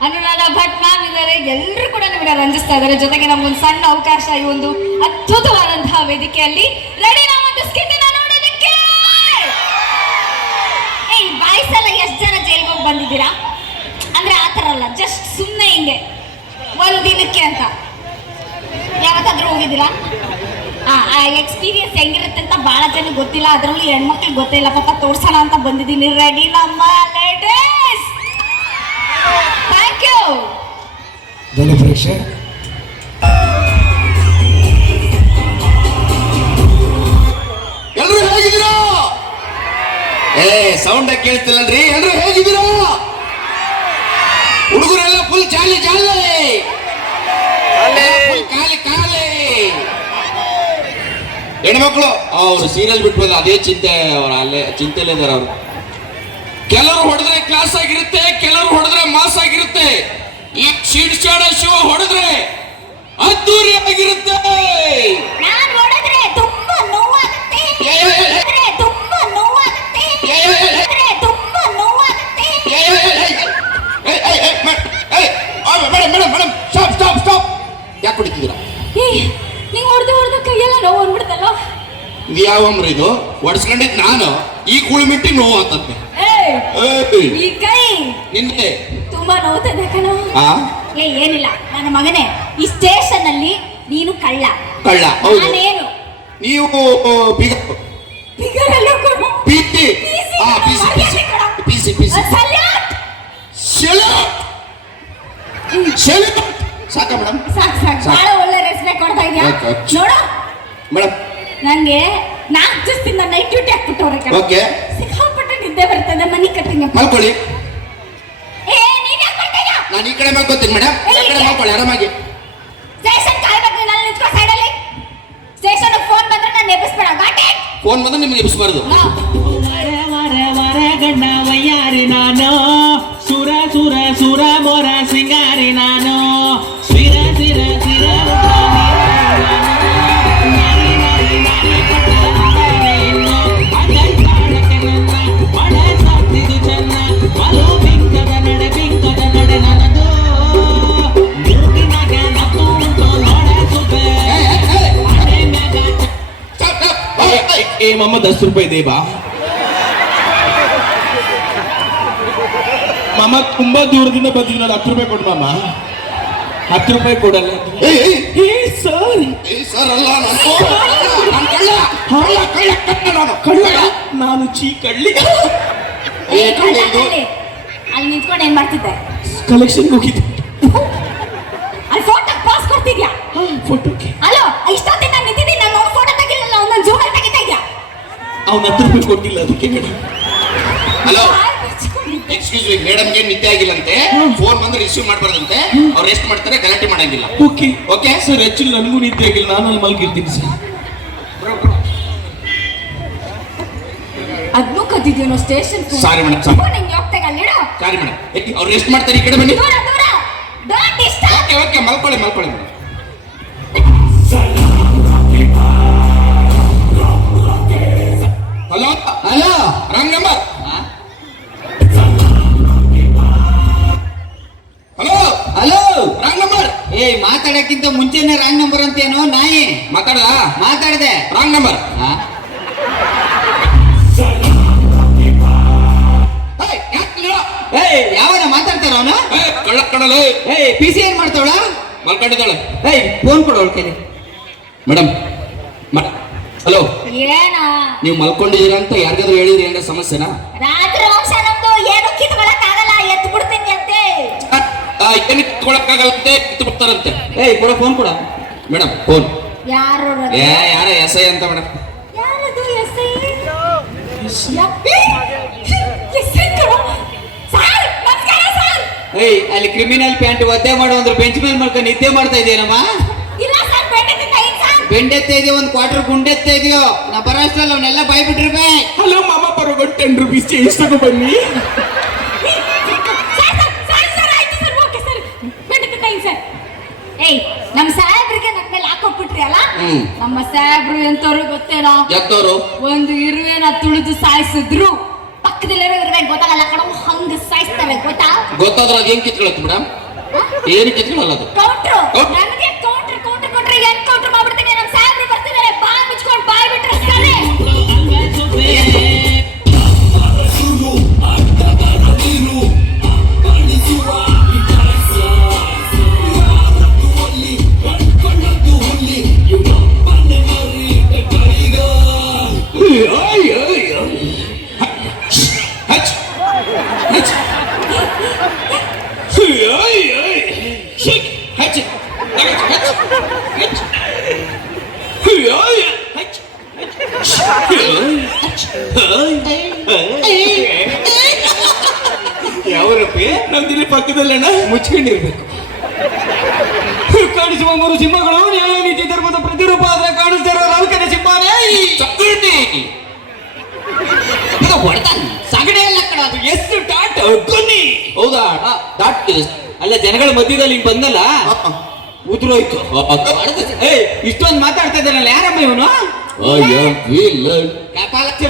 Anuradha Bhat ma'am ಇದ್ದಾರೆ ಎಲ್ಲರೂ ಕೂಡ ನಿಮಗೆ ರಂಜಿಸ್ತಾ ಇದ್ದಾರೆ. ಜೊತೆಗೆ ನಮ್ಗೊಂದು ಸಣ್ಣ ಅವಕಾಶ ಈ ಒಂದು ಅದ್ಭುತವಾದಂತಹ ವೇದಿಕೆಯಲ್ಲಿ ರೆಡಿ ನಾವೊಂದು ಸ್ಕಿಟ್ ನೋಡೋದಕ್ಕೆ! ಏಯ್ ಬಾಯ್ಸ್ ಎಷ್ಟು ಜನ ಜೈಲ್ಗೆ ಹೋಗಿ ಬಂದಿದ್ದೀರಾ? ಅಂದ್ರೆ ಆ ಥರ ಅಲ್ಲ ಜಸ್ಟ್ ಸುಮ್ಮನೆ ಹಿಂಗೆ. ಒಂದು ದಿನಕ್ಕೆ ಅಂತ. ಯಾವತ್ತಾದ್ರೂ ಹೋಗಿದ್ದೀರಾ? ಆ, ಎಕ್ಸ್ಪೀರಿಯನ್ಸ್ ಹೆಂಗಿರುತ್ತೆ ಅಂತ ಬಹಳ ಜನ ಗೊತ್ತಿಲ್ಲ. ಅದರಲ್ಲಿ ಹೆಣ್ಮಕ್ಳಿಗೆ ಗೊತ್ತಿಲ್ಲ ಪಾಪ ತೋರ್ಸೋಣ ಅಂತ ಬಂದಿದ್ದೀನಿ. ರೆಡಿ ನಮ್ಮ ಲೇಟೆಸ್ಟ್ ಥ್ಯಾಂಕ್ ಯು ಧ್ವನಿ ಪರೀಕ್ಷೆ ಎಲ್ರು ಹೇಗಿದ್ದೀರಾ? ಏ ಸೌಂಡ್ ಕೇಳ್ತಿಲ್ಲನ್ರಿ. ಎಲ್ರು ಹೇಗಿದ್ದೀರಾ? ಹುಡುಗರೆಲ್ಲ ಫುಲ್ ಜಾಲಿ ಜಾಲಿ ಕಾಲಿ ಕಾಲಿ ಹೆಣ್ಮಕ್ಳು ಅವ್ರು ಸೀರಿಯಲ್ ಬಿಟ್ಬೋದು ಅದೇ ಚಿಂತೆ ಅವ್ರ ಅಲ್ಲೇ ಚಿಂತೆಲೇ ಅವರು ಅವ್ರು. ಕೆಲವರು ಹೊಡೆದ್ರೆ class madam madam stop stop stop ಯಾಕೆ ಕುಡಿತಿದ್ದೀರಾ ನೀವು ಹೊಡೆದು ಹೊಡೆದು ಕೈಯೆಲ್ಲ ನೋವು ಅಂದ್ಬಿಡ್ತಲ್ಲ ಇದು ಯಾವ ಅಮ್ರ ಇದು ಒಡ್ಸ್ಕೊಂಡಿದ್ ನಾನು ಈ ಕುಳಿಮಿಟ್ಟಿ ನೋವು ಈ ಕೈ ತುಂಬಾ ಕಣೋ ಆ ಏ ಏನಿಲ್ಲ. ನನ್ನ ಮಗನೇ ಈ ಸ್ಟೇಷನ್ ಅಲ್ಲಿ ನೀನು ಕಳ್ಳ. ಕಳ್ಳ ಹೌದು. ನಾನೇನು? ನೀವು ಬಿಗ- ಫಿಗರ್ ಎಲ್ಲ ಕೊಡು ಪಿಸಿ PC ಆ PC PC PC PC salute salute salute ಸಾಕ ಮೇಡಮ್. ಸಾಕ್ ಸಾಕ್. ಸಾಕ್. ಬಹಳ ಒಳ್ಳೆ ರೆಸ್ಪೆಕ್ಟ್ ಕೊಡ್ತಾ ಇದೀಯಾ? Okay, okay. ನೋಡು. ಮೇಡಮ್. ನಂಗೆ ನಾಲ್ಕು ದಿವಸದಿಂದ ನೈಟ್ ಡ್ಯೂಟಿ ಹಾಕ್ಬಿಟ್ಟವ್ರೆ ಕಣೋ. ಓಕೆ. ಸಿಕ್ಕಾಪಟ್ಟೆ ನಿದ್ದೆ ಬರ್ತದೆ ಮನಿ ಕಟ್ಟಿಂಗ್. ಮಲ್ಕೊಳ್ಳಿ. ನಾನು ಈ ಕಡೆ ಮಾಡ್ಕೋತೀನಿ ಮೇಡಮ್. ಈ ಕಡೆ ಮಾಡ್ಕೊಳ್ಳಿ ಆರಾಮಾಗಿ. ಸ್ಟೇಷನ್ ಕಾಯ್ಬೇಕು ನೀನು ಅಲ್ಲಿ ನಿಂತ್ಕೋ ಸೈಡಲ್ಲಿ ಸ್ಟೇಷನ್ ಫೋನ್ ಬಂದ್ರೆ ನಾನು ನೆಪಿಸ್ಬೇಡ ಗಾಟೆ ಫೋನ್ ಬಂದ್ರೆ ನಿಮ್ಗೆ ಎಬ್ಸ್ಬಾರ್ದು ವರ ವರ ವರ ಗಂಡ ವಯ್ಯಾರಿ ನಾನು. ಸುರ ಸುರ ಸುರ ಸ್ಟಾಪ್ ए मामा दस रुपये दे बा ಮಾಮ ತುಂಬಾ ದೂರದಿಂದ ಬಂದಿದ್ದೀನಿ ನೋಡಿ ಹತ್ತು ರೂಪಾಯಿ ಕೊಡು ಮಾಮ ಹತ್ತು ರೂಪಾಯಿ ಕೊಡಲ್ಲ ಏಯ್ ಏಯ್ ಏ ಸಾರಿ ಏ ಸರ್ ಅಲ್ಲ ನಾನು ನಾನು ಕಳ್ಳ ಕಳ್ಳ ಕಳ್ಳ ಕಳ್ಳ ನಾನು ಕಳ್ಳ ನಾನು ಚೀ ಕಳ್ಳಿ ಏ ಕಳ್ಳ ಇದು ಅಲ್ಲಿ ನಿಂತ್ಕೊಂಡು ಏನ್ ಮಾಡ್ತಿದ್ದೆ ಕಲೆಕ್ಷನ್ ಹೋಗಿದ್ದೆ ಅಲ್ಲಿ ಫೋಟೋ ಪಾಸ್ ಕೊಡ್ತಿದ್ಯಾ ಹಾ ಫೋಟೋಗೆ ಅಲೋ ಅವ್ನು ಹತ್ತು ರೂಪಾಯಿ ಕೊಟ್ಟಿಲ್ಲ ಅದಕ್ಕೆ ಕಡೆ ಹಲೋ ಎಕ್ಸ್ಕ್ಯೂಸ್ ಮೀ ಮೇಡಮ್ಗೆ ನಿದ್ದೆ ಆಗಿಲ್ಲಂತೆ. ಫೋನ್ ಬಂದ್ರೆ ರಿಸೀವ್ ಮಾಡಬಾರ್ದಂತೆ. ಅವ್ರು ರೆಸ್ಟ್ ಮಾಡ್ತಾರೆ ಗಲಾಟೆ ಮಾಡಂಗಿಲ್ಲ. ಓಕೆ ಓಕೆ ಸರ್ ಹೆಚ್ಚು ನನಗೂ ನಿದ್ದೆ ಆಗಿಲ್ಲ ನಾನು ಅಲ್ಲಿ ಮಲಗಿರ್ತೀನಿ ಸರ್ ಅದ್ನೂ ಕದ್ದಿದ್ದೇನೋ ಸ್ಟೇಷನ್ ಸಾರಿ ಮೇಡಮ್ ಸಾರಿ ನಿಂಗೆ ಹೋಗ್ತಾಗ ಅಲ್ಲಿಡ? ಸಾರಿ ಮೇಡಮ್ ಅವ್ರು ರೆಸ್ಟ್ ಮಾಡ್ತಾರೆ ಈ ಕಡೆ ಬನ್ನಿ. ದೂರ ದೂರ. ಡೋಂಟ್ ಡಿಸ್ಟರ್ಬ್ ಓಕೆ ಓಕೆ ಮಲ್ಕೊಳ್ಳಿ ಮಲ್ಕೊಳ್ಳಿ madam hello hello wrong number hello hello wrong number ಏ ಮಾತಾಡಕ್ಕಿಂತ ಮುಂಚೆನೆ ರಾಂಗ್ ನಂಬರ್ ಅಂತೇನೋ ನಾಯಿ. ಮಾತಾಡ ಮಾತಾಡಿದೆ. Wrong number? ಏಯ್ ಯಾವನ ಮಾತಾಡ್ತಾರ ಅವನು? ಕಳ್ಳ ಕಡಲು ಏಯ್. ಪಿ ಸಿ ಏನ್ ಮಾಡ್ತಾವಳ? ಮಲ್ಕೊಂಡಿದ್ದಾಳೆ. ಏಯ್ ಫೋನ್ ಕೊಡು ಅವಳ ಕೈಲಿ. Madam hello? ಏನ? ನೀವು ಮಲ್ಕೊಂಡಿದ್ದೀರಾ ಅಂತ ಯಾರಿಗಾದ್ರೂ ಹೇಳಿದ್ರಿ ಏನ ಸಮಸ್ಯೆನಾ? ರಾತ್ರಿ ವಂಶ ನಮ್ದು ಏನು ಕಿತ್ಕೊಳಕ್ ಆಗಲ್ಲ ಎತ್ತು ಬಿಡ್ತೀನಿ ಅಂತೆ ಏನು ಕಿತ್ಕೊಳಕ್ಕಾಗಲ್ಲಂತೆ ಕಿತ್ತು ಬಿಡ್ತಾರಂತೆ ಏಯ್ ಕೊಡ ಫೋನ್ ಕೊಡ. ಮೇಡಮ್ ಫೋನ್ ಯಾರು ಏ ಯಾರ ಎಸ್ ಐ ಅಂತ ಮೇಡಮ್. ಯಾರದು ಎಸ್ ಐ ಏಯ್ ಅಲ್ಲಿ ಕ್ರಿಮಿನಲ್ ಪ್ಯಾಂಟ್ ಒದ್ದೆ ಮಾಡೋ ಅಂದ್ರೆ ಬೆಂಚ್ ಮೇಲೆ ಮಾಡ್ಕೊಂಡು ನಿದ್ದೆ ಮಾಡ್ತಾ ಇದೆಯೇನಮ್ಮ ಇಲ್ಲ ಸರ್ ಬೇಟದಿಂದ ಏನ್ ಸರ್ ಬೆಂಡೆತ್ತ ಇದೆಯೋ ಒಂದು ಕ್ವಾರ್ಟರ್ ಗುಂಡೆತ್ತ ಇದೆಯೋ ನಾ ಬರೋ ಅಷ್ಟ್ರಲ್ಲಿ ಅವನ್ನೆಲ್ಲ ಬಾಯ್ಬಿಟ್ರಿ ಹಲೋ ಮಾಮ ಬರೋಗೊಂಡು ಟೆನ್ ರುಪೀಸ್ ಚೇಂಜ್ ತಗೋ ಬನ್ನಿ. Sir sir sir sir okay sir. ಬೇಟದಿಂದ ಏನ್ ಸರ್. ಏಯ್ ನಮ್ಮ ಸಾಹೇಬ್ರಿಗೆ ಮೇಲೆ ಹಾಕೊಟ್ಬಿಟ್ರಿ ಅಲ್ಲ? ಹ್ಮ್. ನಮ್ಮ ಸಾಹೇಬ್ರು ಎಂತವ್ರು ಗೊತ್ತೇನೋ? ಎತ್ತೋರು ಒಂದು ಇರುವೆನ ತುಳಿದು ಸಾಯಿಸಿದ್ರು. ಪಕ್ಕದಲ್ಲಿರೋ ಇರುವೆ ಗೊತ್ತಾಗಲ್ಲ ಕಣ ಹಂಗ ಸಾಯಿಸ್ತಾರೆ ಗೊತ್ತಾ? ಗೊತ್ತಾದ್ರೆ ಅದು ಹೆಂಗ್ ಕಿತ್ಕೊಳತ್ತು ಮೇಡಮ್ ಏನು ಕಿತ್ಕೊಳ್ಳಲ್ಲ ಅದು? Counter counter? ನನಗೆ ಕೌಂಟ್ರ್ ಕೌಂಟ್ರ್ ಕೊಟ್ರೆ ಹೆಂಗ್ ಕೌಂಟ್ರ್ ಮಾಡ್ಬಿಡ್ತೀನಿ ನಮ್ಮ ಸಾಹೇಬ್ರು ಬರ್ತಿದ್ದಾರೆ ಬಾಯ್ ಮುಚ್ಕೊಂಡು ಬಾಯ್ ಬಿಟ್ರೆ ಸರಿ ಯಾವರಪ್ಪಿ ನಮ್ದಿಲ್ಲಿ ಪಕ್ಕದಲ್ಲಣ್ಣ ಮುಚ್ಕೊಂಡಿರ್ಬೇಕು. ಕಾಣಿಸುವ ಮೂರು ಸಿಂಹಗಳು ನೀತಿ ಧರ್ಮದ ಪ್ರತಿರೂಪ ಆದ್ರೆ ಕಾಣಿಸ್ತಿರೋ ನಾಲ್ಕನೇ ಸಿಂಹನೇ ಚಕ್ಕುಂಡಿ ಇದು ಹೊಡ್ತಾನೆ ಸಗಡೆ ಎಲ್ಲ ಕಣ ಅದು ಎಷ್ಟು ಟಾಟ್ ಗುನ್ನಿ ಹೌದಾ? ದಾಟ್. ಅಲ್ಲ ಜನಗಳ ಮಧ್ಯದಲ್ಲಿ ಹಿಂಗ್ ಬಂದಲ್ಲ? ಉದುರೋಯ್ತು. ಏಯ್ ಇಷ್ಟೊಂದು ಮಾತಾಡ್ತಾ ಇದ್ದಾನಲ್ಲ ಯಾರಮ್ಮ ಇವನು. ಕಪಾಲಕ್ಕೆ